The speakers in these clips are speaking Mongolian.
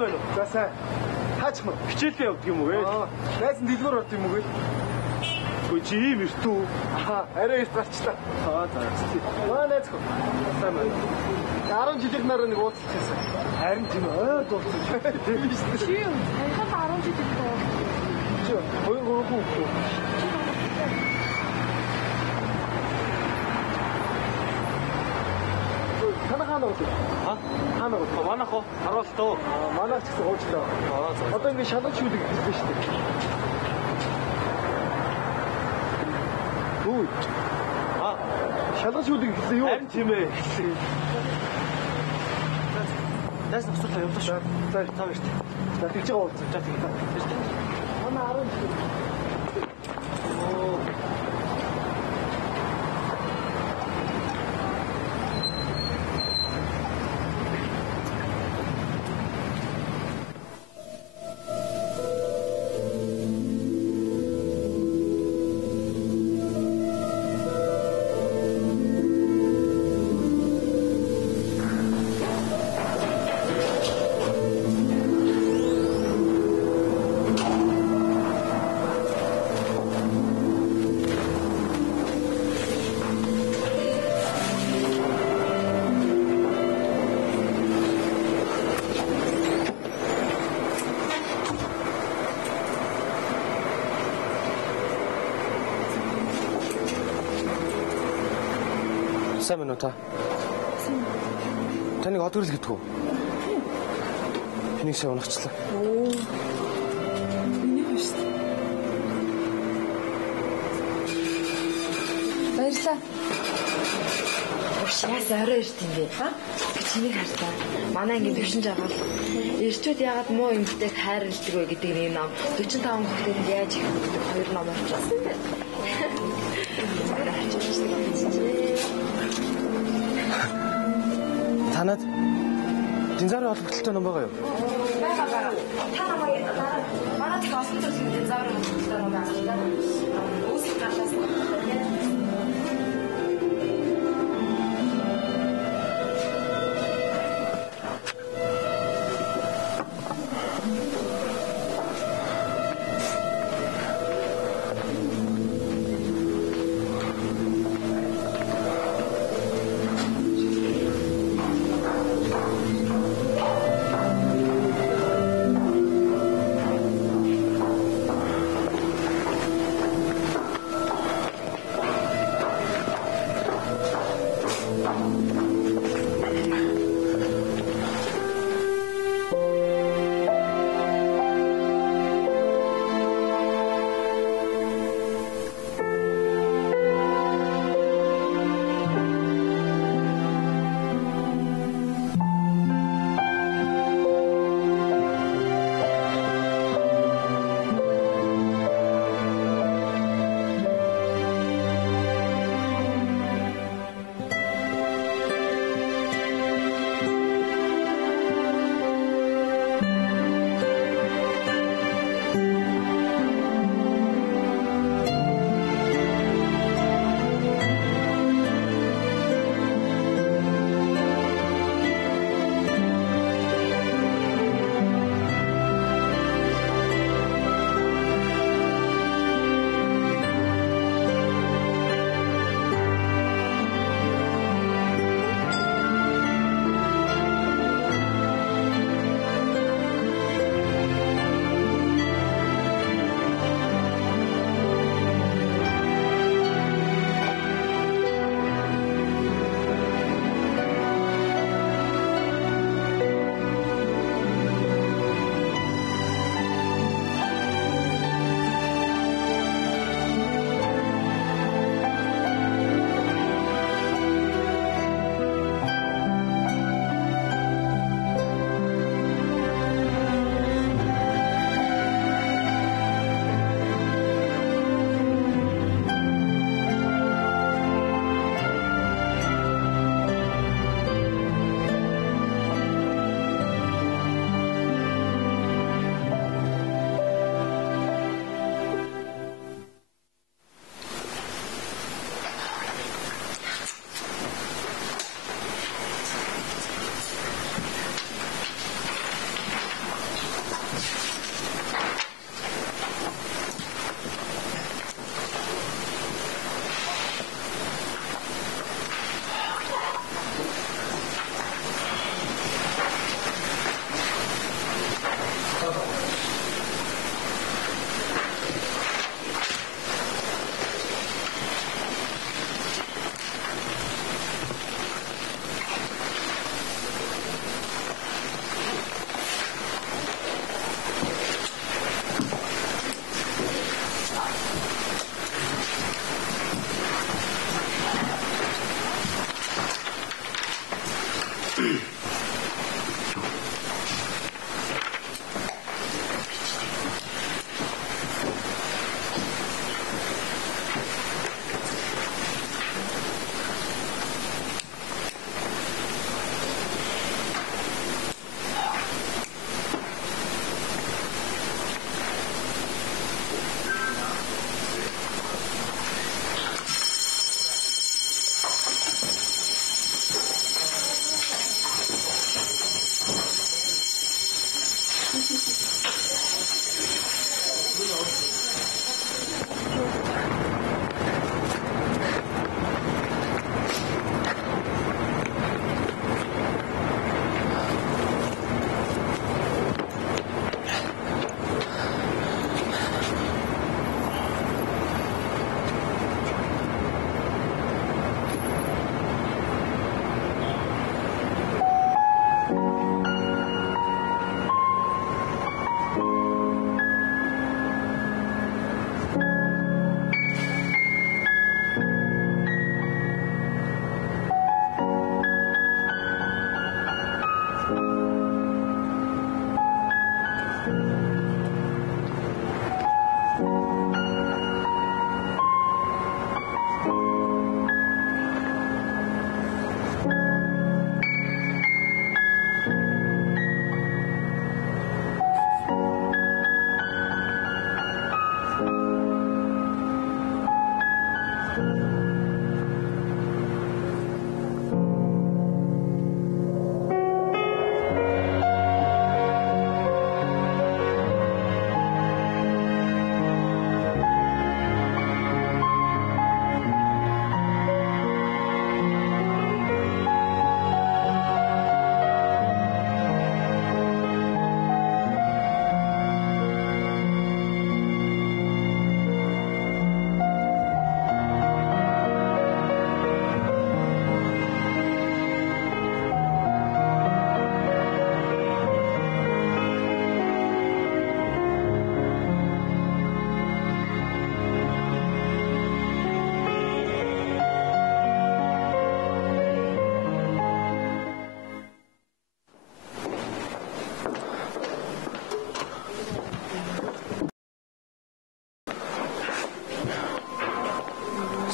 байна уу? За сайн. Хаачмаа. Хичээлдээ явдаг юм уу вэ? Найз нь дэлгүүр орд юм уу гээ? Үгүй чи ийм эртүү. Арай их зарчлаа. За. Найз хөө. Сайн байна. 10 жилийн нараа нэг уулзчихсан. Харин тийм ой дуусах. Тийм шүү. Чи юу? Харин 10 жил дөө. Чи хоёр гурван хүн. Танаа хаана уу? Хаана уу? Манайх уу? Харуултаа. Манайх ч гэсэн уучлаа. Одоо ингэ шалгаж шүлэг хэлсэн шүү дээ. Үгүй. Шалгаж шүлэг хэлсэн юу? Харин тийм ээ. Дэс насуулаа явуулаа шүү. За тавьж. За тэгж байгаа уулзах. За тэгж. Манай 10 жил. Сайн байна уу та? Таныг од гэрэл гэдэг үү? Энийг сайн унагчлаа. Миний биш. Баярлалаа. Ушаас орой ирт юм бэ? Чиний хартаа. Манай ангийн 40 жаргал. Ирчүүд ягаад муу юмтэй хайрлдаг вэ гэдэг нэг ном. 45 хүүхдэд яаж их гэдэг хоёр ном орчихсон бэ? Танад динзарын холбогдолтой ном байгаа юу? Байгаа. Та намайг манай их олон зүйлс динзарын холбогдолтой ном байгаа. Үүсэх талаас нь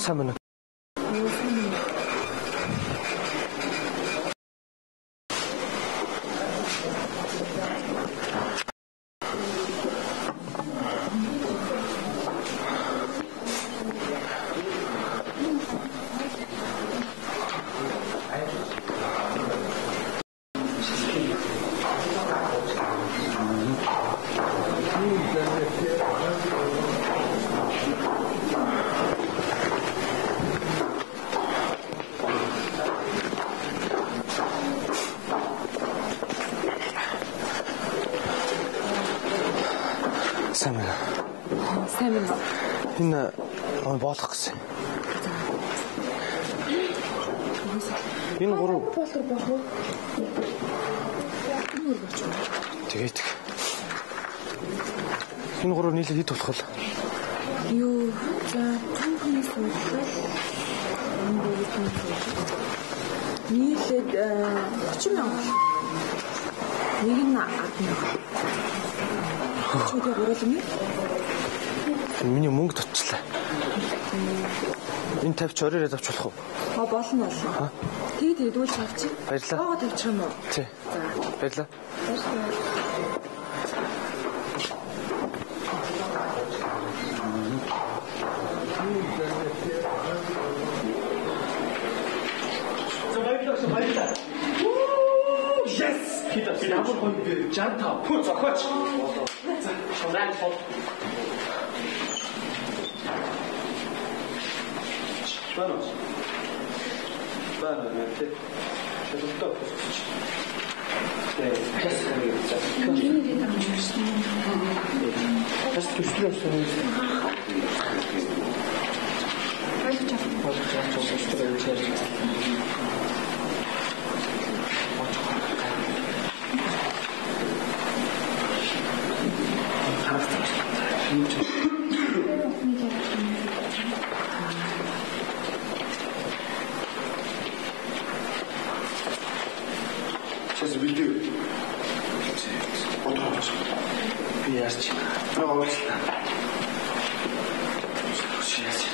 Сайн байна. Сайн байна. Энэ боолох гэсэн. Энэ гурав Болор бох уу? тэгээд энэ гурав нийлээд хэд болох вэ? Юу за танхнаас уурлаа. Нийлээд 30 мянга. Нэг нь 10. Чөдөө гурлаа. Миний мөнгө татчихлаа. Энэ тавьч оройроо авч болох уу? Болно. Тэгээд үйл авчих. Баярлалаа. Гоогоо тавьчих юм уу? Тий. Баярлалаа. Баярлалаа. Yes! Би амар гоё жанта пүү зохиоч. За, шунаа фото. Vamos. Vamos, vete. Es un toque. Сейчас видео. Ясно. Просто. Сейчас.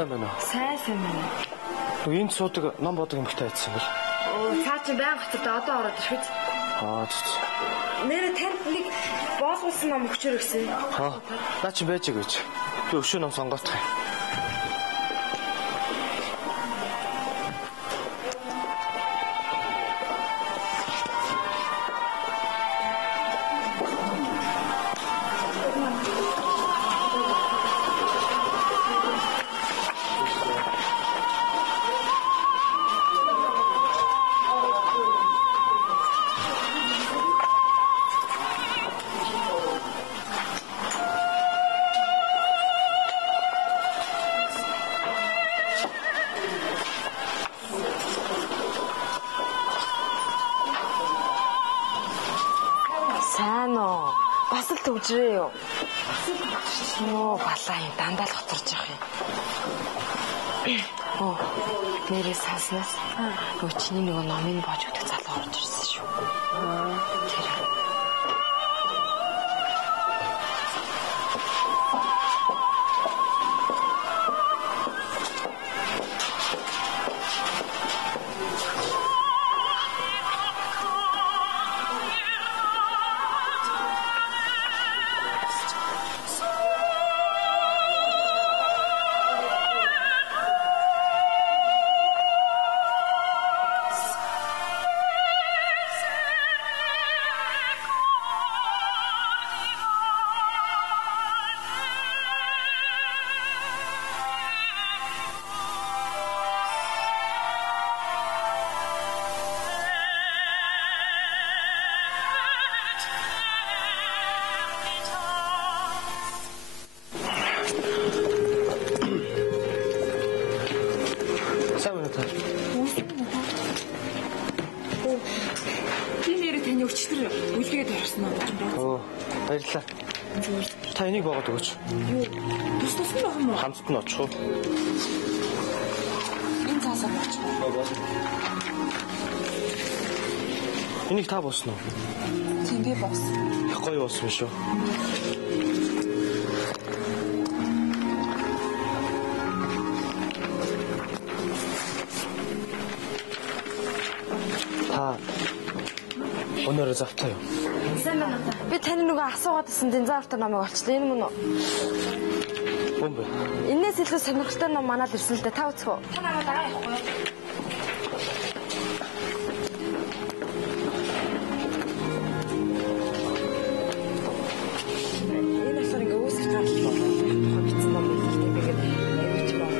Сайн байна уу? Сайн байна. Энд суудаг ном бодог юмхтай айдсан бол. Цаа чи баян хотод одоо ороод ирэх үү? Нэрэ танд нэг боолгуулсан ном өгчөр гэсэн. Наа чи байж гэж. Би өшөө ном сонгоох юм. Бас л төгжрээ юу? Нөө балаа юм дандаа л хоторж явах юм. Нэрээ санснаас чиний нөгөө номын боож өгдөг залуу орж ирсэн шүү. Тэр. Баярлалаа. Та энийг богоод өгөөч. Юу? Тус нь байх юм уу? Хамтд нь очих уу? Энэ цаасаа очих. Энийг та боосно уу? Тингээ боос. Их гоё боосон шүү. Та өнөөдөр завтай юу? Сайн байна. Би таны нөгөө асуугаад байсан динзавртай номыг олчлаа. Энэ мөн үү? Мөн бэ. Энээс илүү сонирхолтой ном манад ирсэн л дээ. Та үзэх үү? Та намайг дагаа явахгүй юу? Энэ асар ингээ үүсэх таалал бичсэн ном ихтэй бигээд аюуч байна.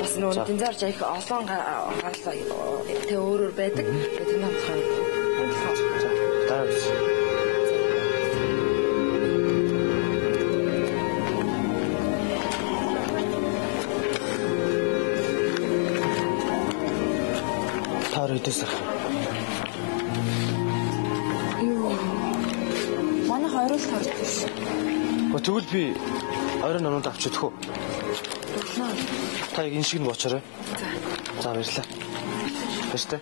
Бас нөгөө динзаврч их олон гаралтай тэ өөрөөр байдаг. Тэр нам тохиол. Таарч. Таар идэсэх. Юу? Манай хоёрол тарж биш. Тэгвэл би ойрын номууд авч идэх үү? Та яг энэ шиг нь боочоорой. За баярлалаа. Баяртай.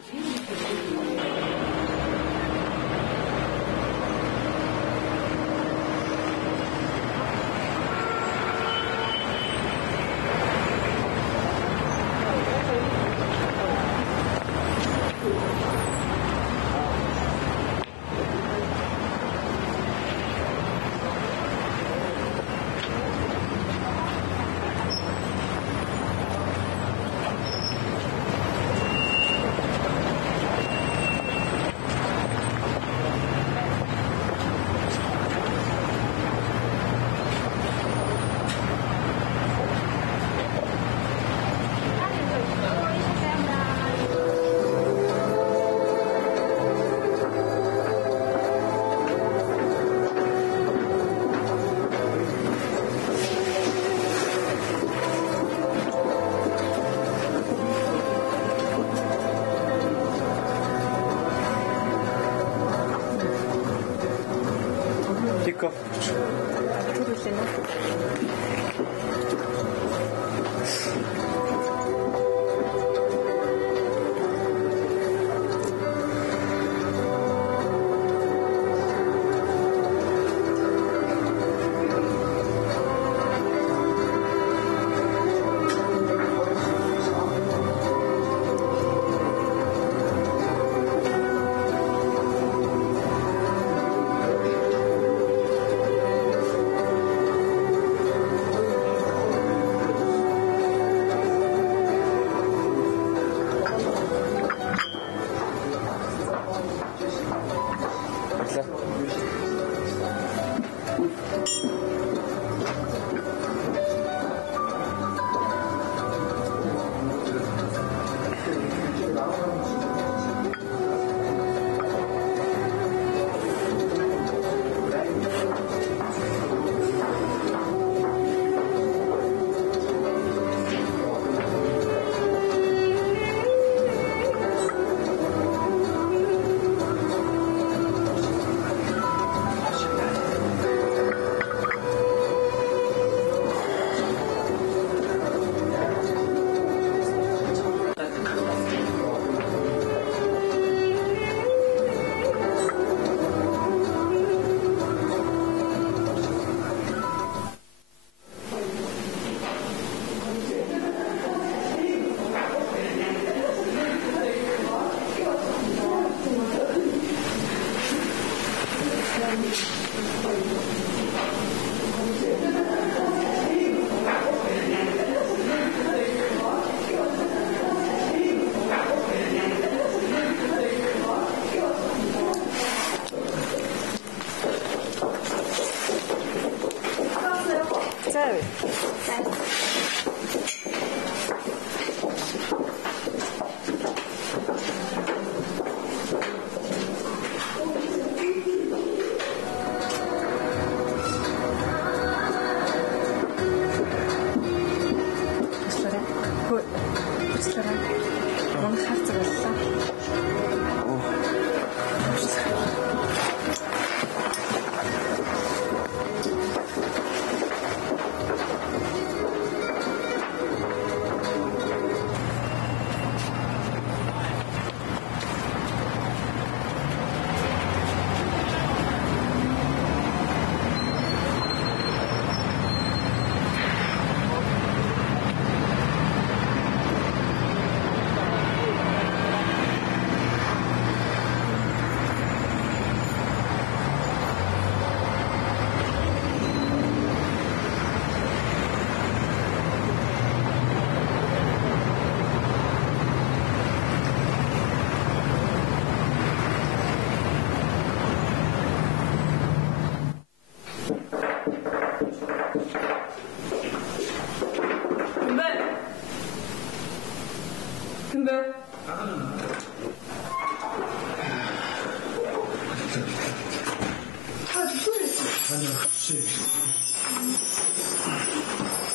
Тэр үлээ нэ.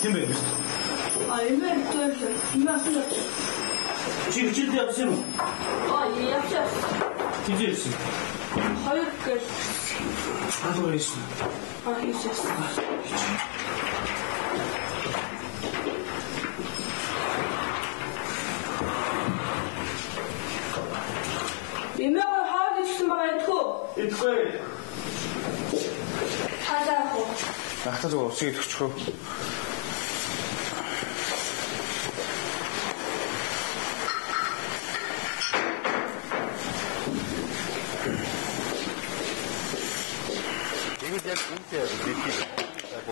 Kim vermiş? Ay ben tutuyorum. Ben tutuyorum. Çift yapsın mı? Ay yapacağız. Gideceksin. Hayır gel. Hadi oraya. Hadi gideceğiz. Yemek hadi üstüne bana tuğ. Итгүй. Hadi ako. Ахтаа зөв усыг төгчхөө.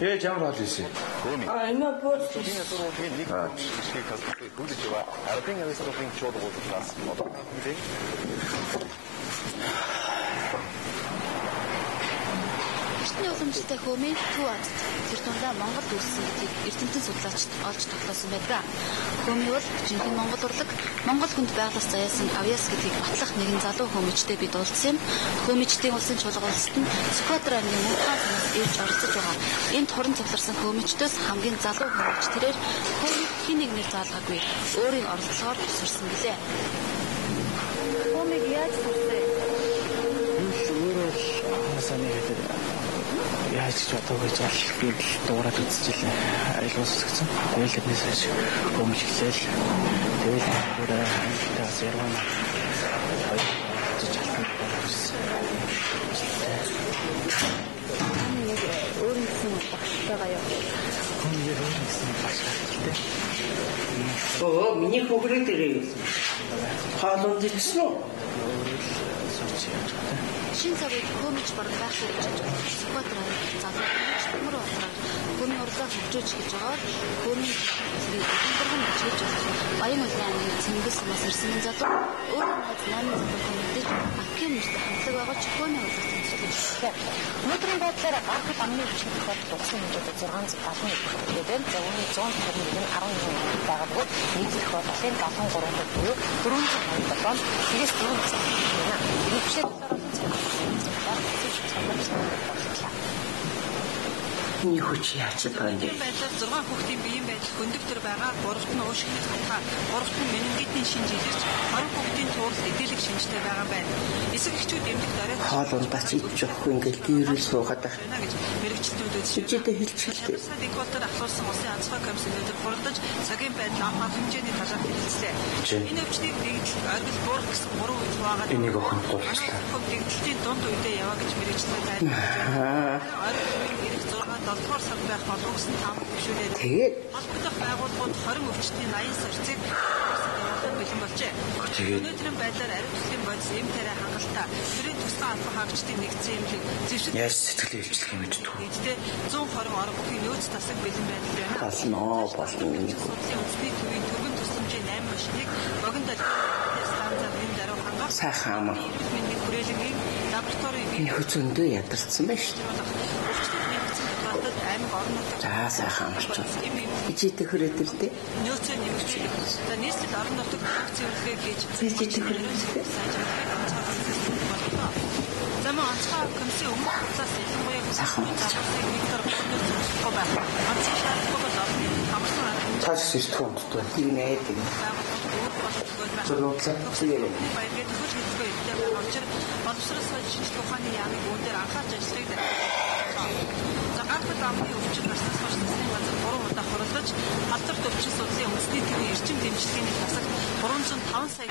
Ээ ямар хол ийсэн? Ay ne yapıyorsun? Эртний уламжлалтай хөөмийн төв адд тэр тундаа Монгол үүссэн гэдгийг эрдэмтэн судлаачид олж тогтоосон байдаг. Хөөмий бол жинхэнэ монгол урлаг, монгол хүнд байгалаас заяасан авьяас гэдгийг батлах нэгэн залуу хөөмичтэй бид уулзсан юм. Хөөмичдийн улсын чуулга улсад нь Сүхбаатар аймгийн Мөнхбаан цанаас ирж оролцож байгаа. Энд хорон цугларсан хөөмичдөөс хамгийн залуу хөөмич тэрээр хөөмийг хин нэгнээр заалгаагүй өөрийн оролцоогоор тусарсан гэлээ. Хөөмийг яаж тусрээ? Өөрөө саний хэвээр яаж ч бодоогүй жаал би дуурайд үзчихлээ. Айлгуус гэсэн. Тэгэл эднээс хойш өмжлөл. Тэгэл өөрөө айлтаас ярмаа. Миний хүүхрээ дээрээ хаалт ирсэн үү? Шинэ цагийг хөөмж бараг байхгүй гэж байна. Сүхбаатар залуу төмөр болроо хөөний урлаг хөгжөөж гэж байгаа. Хөөний эдгэрхэн хөгжөөж байна. Баян улаан аймгийн Цэнгэл сумаас ирсэн залуу өөрөө найз 8 залуутай мэдээж Аким нэртэй хамтлаг байгаа ч хөөний урлаг тэмцэлж байна. Өнөөдрийн байдлаар гарах амны хүчин тохиолдол дугсан хэмжээтэй 671 бүртгэлээд байна. За үүний 100 төгрөг нь 11 байгаа бөгөөд нийтлэх бодлогын 73 буюу 427. Тэгээс 4 цаг байна. Иргэшээ Миний хүч яаж байгаа юм бэ? Байдлаар 6 хүүхдийн биеийн байдал хөндөгтөр байгаа. 3-т нь уушгины хатгаа, 3-т нь менингитийн шинж илэрч, 20 хүүхдийн туурал эдэлэг шинжтэй байгаа байна. Эсэг эхчүүд эмнэлэг дараад хоол ундаач идэж явахгүй ингээл гэрэл суугаад байна гэж мэрэгчлүүд Хичээдээ хэлчихлээ. Садиквалтад ахлуулсан улсын онцгой комиссын өдөр хуралдаж цагийн байдал амхаа хэмжээний талаар хэлэлцлээ. Энэ өвчнийг нэгдэл оргил буурах гэсэн 3 үе хаваагаад энийг охин гуйчлаа. Нэгдэлтийн дунд үедээ яваа гэж мэрэгчлүүд байна. Оргил 7-р сар байх болов гэсэн таамаг төвшүүлээд тэгээд холбогдох байгууллагууд 20 өвчтний 80 сарцыг бэлэн болжээ. Өнөөдрийн байдлаар ариутгын бодис эм тариа хангалттай төрийн тусгай албан хаагчдын нэгдсэн эмнэлэг зэвсэг яаж сэтгэлээ хөвчлөх юм гэж дүү. Эдгээр 120 орон бүхий нөөц тасаг бэлэн байдал байна. Болноо миний Улсын үндэсний төвийн төргөн тусламжийн 8 машиныг богино станцаар энэ даруй хангах сайхан амаа. Миний хүрээлэнгийн лабораторийн Энэ хүчөндөө ядарсан байна шүү дээ. За сайхан амарч. Хичээдээ хүрээдэлтэй. Нөөцөө нэмэгдүүлэх. За нийслэл орон нутаг хог цэвэрлэгээ хийж хичээдээ хүрээдэлтэй. За мөн онцгой комиссийн өмнөх хугацаас ялангуяа сайхан Виктор Бонноско байна. Онцгой шаардлагагүй бол хамарсан Цааш ирдэг хүнтэй. тийм ээ. Зөвлөсөн. Тэгээд баярыг төгөл хэлбэрээр явуулж очир боловсрол шинжилгээ ухааны яамыг үүнээр анхаарч ажиллахыг за гадаад амны өвчин гарснаас хойш засгийн газар 3 удаа хуралдаж халдварт өвчин судлалын үндэсний төвийн эрчим дэмжлэгийн тасагт 305 сая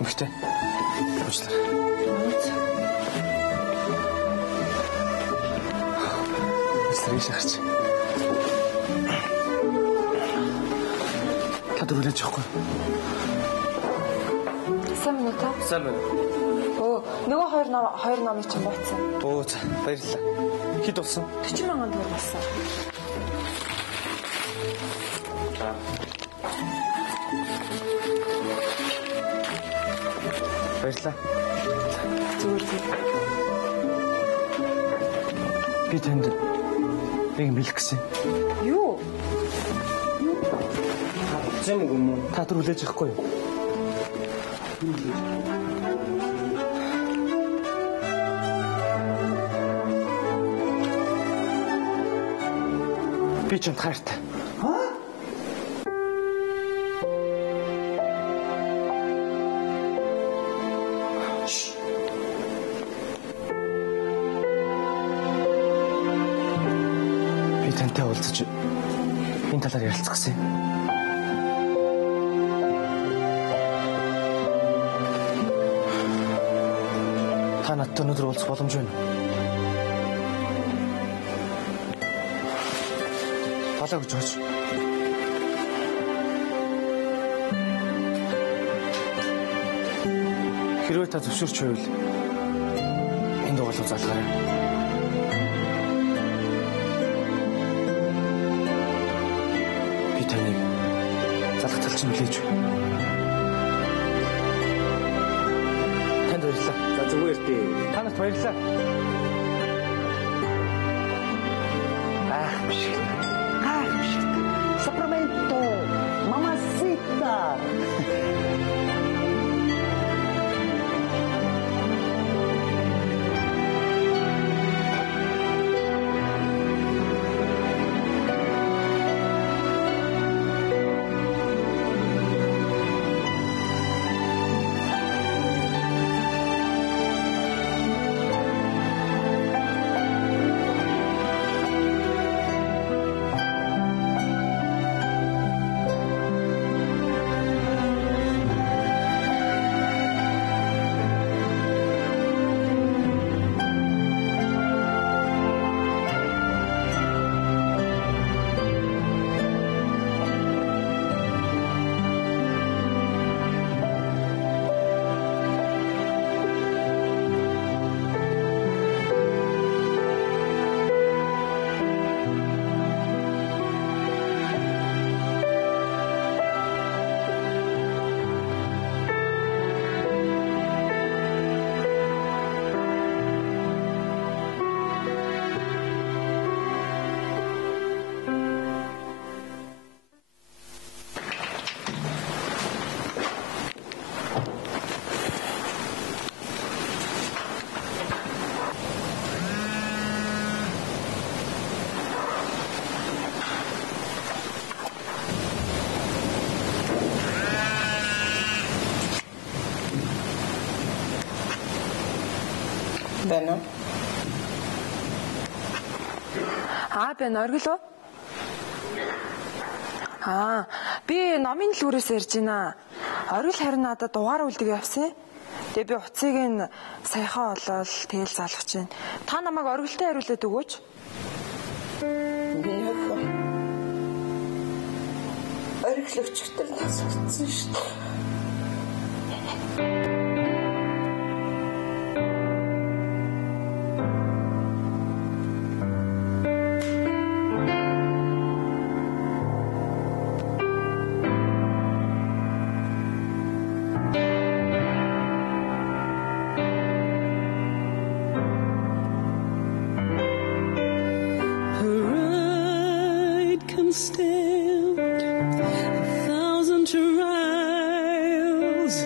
Мөхтэй. Уучлаарай. Эсрэг шахарч. Хадруулж явахгүй. Сайн мөн үү та? Сайн байна. Нөгөө хоёр номыг чинь бууцсан. Оо за баярлалаа. Хэд болсон? 40 мянган төгрөг болсон. Баярлалаа. Зүгээр тийм. Би танд нэг мэлэх гэсэн. Юу? Зэм юм уу? Та түр хүлээж авахгүй юу? Би ч хайртай. Би тантай уулзаж энэ талаар ярилцах гэсэн. Та надтай өнөөдөр уулзах боломж байна уу? Балаа гэж бооч. та зөвшөөрч байвал энэ дугаалыг залгаарай. Би таныг залгах талч хүлээж байна. Танд баярлалаа. За зүгээр дээ. Танарт баярлалаа. Sacramento, mamacita. Байна уу? Байна. Оргил уу? Би номын лүүрээс ярьж байна. Оргил харин надад дугаар үлдэг явсан. Тэгээ би уцыг нь саяхан олоод тэгэл залгаж байна. Та намайг оргилтай хариулаад өгөөч. Би яг оргиловчтой тасагдсан шүү дээ. Stand 1,000 trials.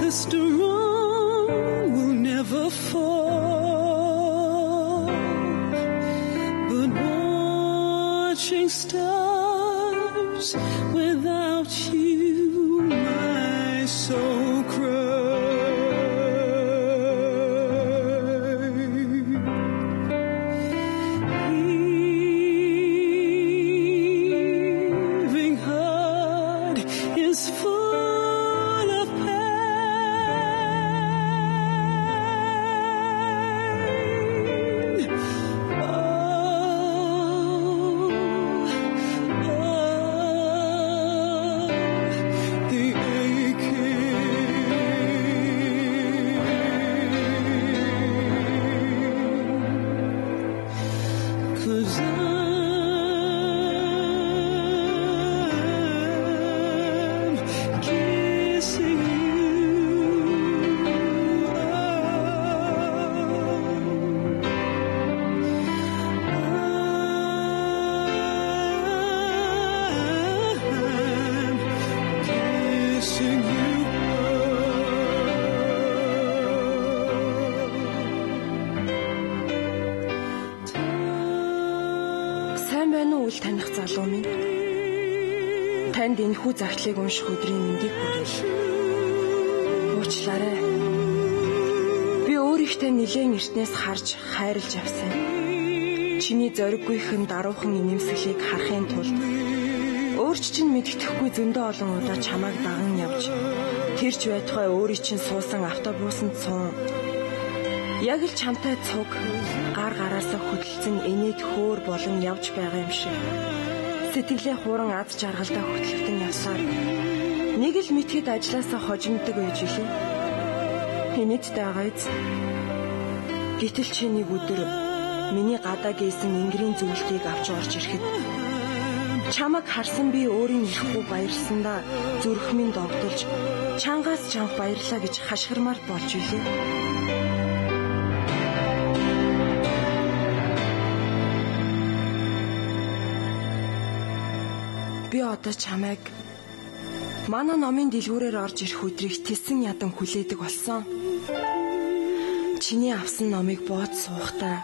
The strong will never fall. But watching stars without you, my soul cries. Full of pain. The aching. 'Cause таних залуу минь. Танд энэхүү загтлыг унших өдрийн мэндийг хүргэе. Уучлаарай. Би өөрийнхөө нэлээд эртнээс харж хайрлж авсан. Чиний зориггүйхэн даруухан инэмсэглийг харахын тулд өөрч чинь мэддэхгүй зөндөө олон удаа чамайг даган явж тэрч байтугай өөрийн чинь суусан автобусанд суун. Яг л чамтай цуг гар гараасаа хөдөлсөн энэд хөөр болон явж байгаа юм шиг. Сэтгэлээ хуран аз жаргалдаа хөтлөгдөн явсаар нэг л мэтгэд ажилласаа хожимддаг байж үлээ. Инээдтэй агайз. Гэтэл чи нэг өдөр миний гадаа гээсэн ингэрийн зүйлийг авч орж ирэхэд чамаг харсан би өөрийн ирэхгүй баярлсандаа зүрх минь догдолж чангаас чанга баярлаа гэж хашгирмаар болж илээ. Би одоо чамайг манай номын дэлгүүрээр орж ирэх өдрийг тэсэн ядан хүлээдэг болсон. Чиний авсан номыг боод суухтаа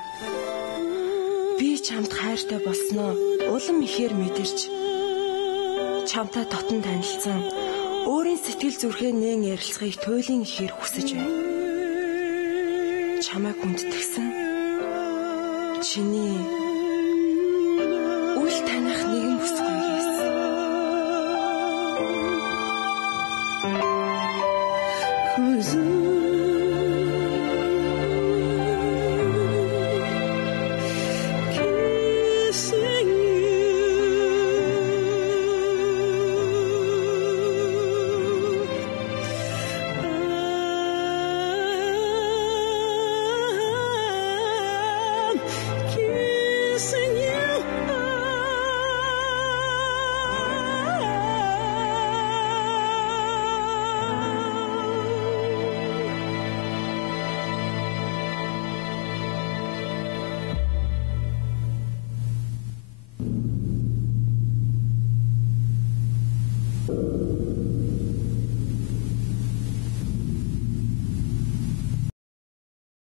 би чамд хайртай болсноо улам ихээр мэдэрч чамтай дотн танилцсан өөрийн сэтгэл зүрхээ нээн ярилцахыг туйлын ихээр хүсэж байна. Чамайг хүндэтгсэн чиний үл таних нэгэн бүсгүйгээс. Хүзүү